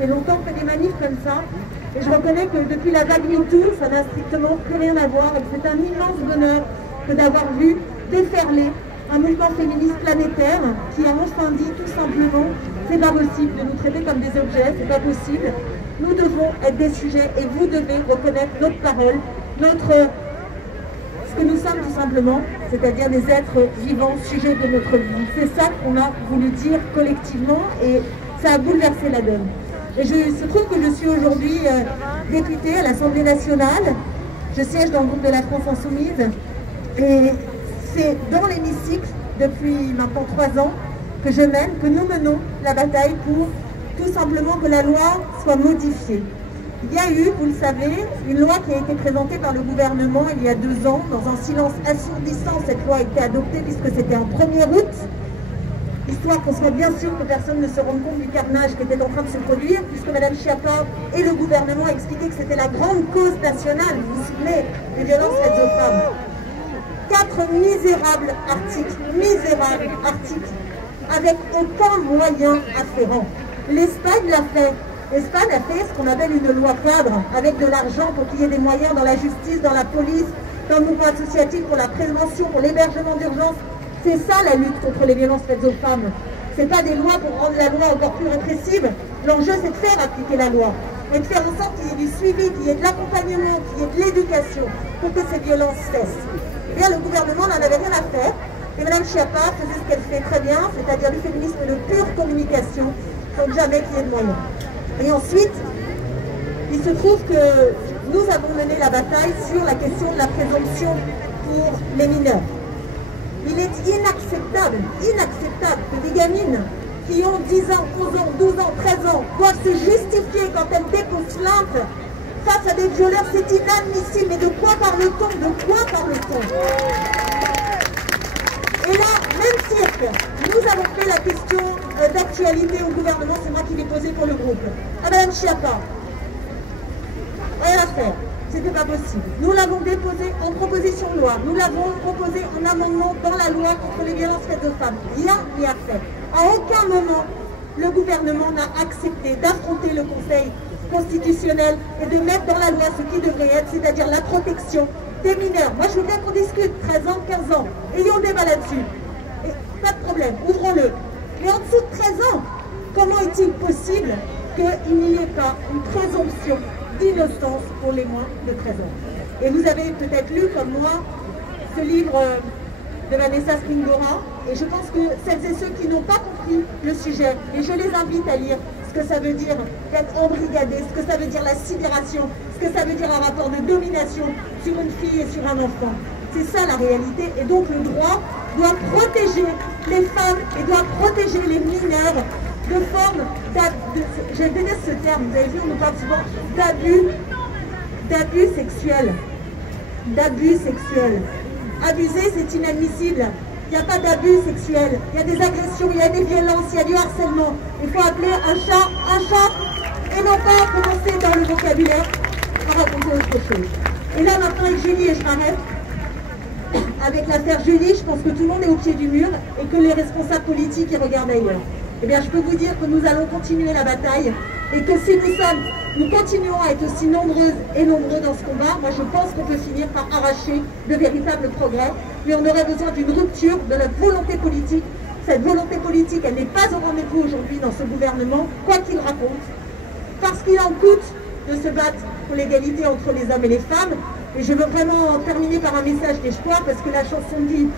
J'ai longtemps fait des manifs comme ça. Et je reconnais que depuis la vague MeToo, ça n'a strictement plus rien à voir. Et c'est un immense bonheur que d'avoir vu déferler un mouvement féministe planétaire qui a enfin dit tout simplement c'est pas possible de nous traiter comme des objets, c'est pas possible. Nous devons être des sujets et vous devez reconnaître notre parole, ce que nous sommes tout simplement, c'est-à-dire des êtres vivants, sujets de notre vie. C'est ça qu'on a voulu dire collectivement et ça a bouleversé la donne. Et il se trouve que je suis aujourd'hui députée à l'Assemblée nationale. Je siège dans le groupe de la France Insoumise. Et c'est dans l'hémicycle, depuis maintenant 3 ans, que nous menons la bataille pour tout simplement que la loi soit modifiée. Il y a eu, vous le savez, une loi qui a été présentée par le gouvernement il y a 2 ans. Dans un silence assourdissant, cette loi a été adoptée puisque c'était en 1er août. Histoire qu'on soit bien sûr que personne ne se rende compte du carnage qui était en train de se produire, puisque Mme Schiappa et le gouvernement ont expliqué que c'était la grande cause nationale, vous vous souvenez, des violences faites aux femmes. 4 misérables articles, avec aucun moyen afférent. L'Espagne l'a fait. L'Espagne a fait ce qu'on appelle une loi cadre, avec de l'argent pour qu'il y ait des moyens dans la justice, dans la police, dans le mouvement associatif, pour la prévention, pour l'hébergement d'urgence. C'est ça la lutte contre les violences faites aux femmes. Ce n'est pas des lois pour rendre la loi encore plus répressive. L'enjeu, c'est de faire appliquer la loi et de faire en sorte qu'il y ait du suivi, qu'il y ait de l'accompagnement, qu'il y ait de l'éducation pour que ces violences cessent. Eh bien, le gouvernement n'en avait rien à faire. Et Mme Schiappa faisait ce qu'elle fait très bien, c'est-à-dire du féminisme de pure communication, sans jamais qu'il y ait de moyens. Et ensuite, il se trouve que nous avons mené la bataille sur la question de la présomption pour les mineurs. Il est inacceptable que des gamines qui ont 10 ans, 11 ans, 12 ans, 13 ans doivent se justifier quand elles déposent plainte face à des violeurs. C'est inadmissible. Mais de quoi parle-t-on? Et là, même cirque, nous avons fait la question d'actualité au gouvernement, c'est moi qui l'ai posée pour le groupe. À Mme Schiappa, rien à faire. C'était pas possible. Nous l'avons déposé en proposition de loi. Nous l'avons proposé en amendement dans la loi contre les violences faites aux femmes. Rien n'y a fait. À aucun moment, le gouvernement n'a accepté d'affronter le Conseil constitutionnel et de mettre dans la loi ce qui devrait être, c'est-à-dire la protection des mineurs. Moi, je veux bien qu'on discute, 13 ans, 15 ans. Ayons débat là-dessus. Et pas de problème, ouvrons-le. Mais en dessous de 13 ans, comment est-il possible qu'il n'y ait pas une présomption d'innocence pour les moins de 13 ans? Et vous avez peut-être lu, comme moi, ce livre de Vanessa Springora, et je pense que celles et ceux qui n'ont pas compris le sujet, et je les invite à lire ce que ça veut dire d'être embrigadé, ce que ça veut dire la sidération, ce que ça veut dire un rapport de domination sur une fille et sur un enfant. C'est ça la réalité, et donc le droit doit protéger les femmes et doit protéger les mineurs de formes d'abus, je déteste ce terme, vous avez vu, on nous parle souvent d'abus sexuels. D'abus sexuels. Abuser, c'est inadmissible. Il n'y a pas d'abus sexuels. Il y a des agressions, il y a des violences, il y a du harcèlement. Il faut appeler un chat, et non pas commencer dans le vocabulaire à raconter autre chose. Et là, maintenant, avec Julie, et je m'arrête, avec l'affaire Julie, je pense que tout le monde est au pied du mur et que les responsables politiques y regardent ailleurs. Eh bien, je peux vous dire que nous allons continuer la bataille et que si nous continuons à être aussi nombreuses et nombreux dans ce combat, moi je pense qu'on peut finir par arracher de véritables progrès, mais on aurait besoin d'une rupture de la volonté politique. Cette volonté politique, elle n'est pas au rendez-vous aujourd'hui dans ce gouvernement, quoi qu'il raconte, parce qu'il en coûte de se battre pour l'égalité entre les hommes et les femmes. Et je veux vraiment terminer par un message d'espoir, parce que la chanson dit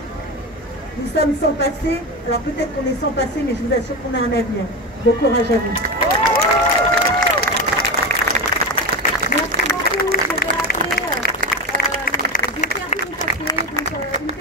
« Nous sommes sans passé ». Alors peut-être qu'on est sans passé, mais je vous assure qu'on a un avenir. Bon courage à vous.